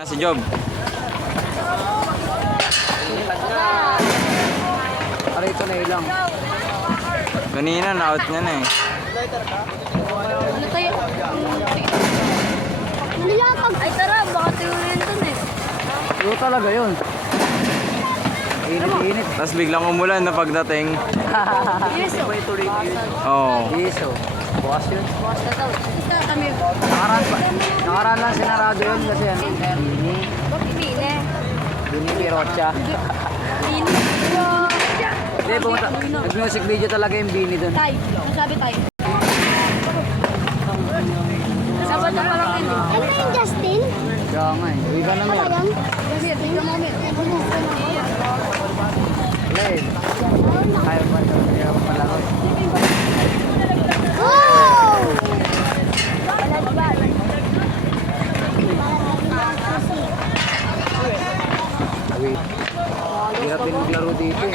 Na si Job. Parito na ilang. Kanina na-out niya na eh. Ano tayo? Nilapag. Ay tara, baka tuyurin dun eh. True talaga yun. Init-init. Tapos biglang umulan na pagdating. Yes, oh. Oo. Iso. Bukas yun. Bukas na daw. Ito kami. Nakaraan lang sinarado yun kasi ano. Bini. Bakit pili? Bini Pirocha. Pili. Hindi, pumunta. Nag-music video talaga yung Bini dun. Tay. Ang sabi tay. Sabado pa lang yun. Ano yung Justin? Kaya nga eh. Uwi ka na mer. Alam? Kasi tingnan mo ulit. Wala eh. Kaya pa ito. Kaya pa palaro. Wow! Uwi. Hirap din maglaro dito eh.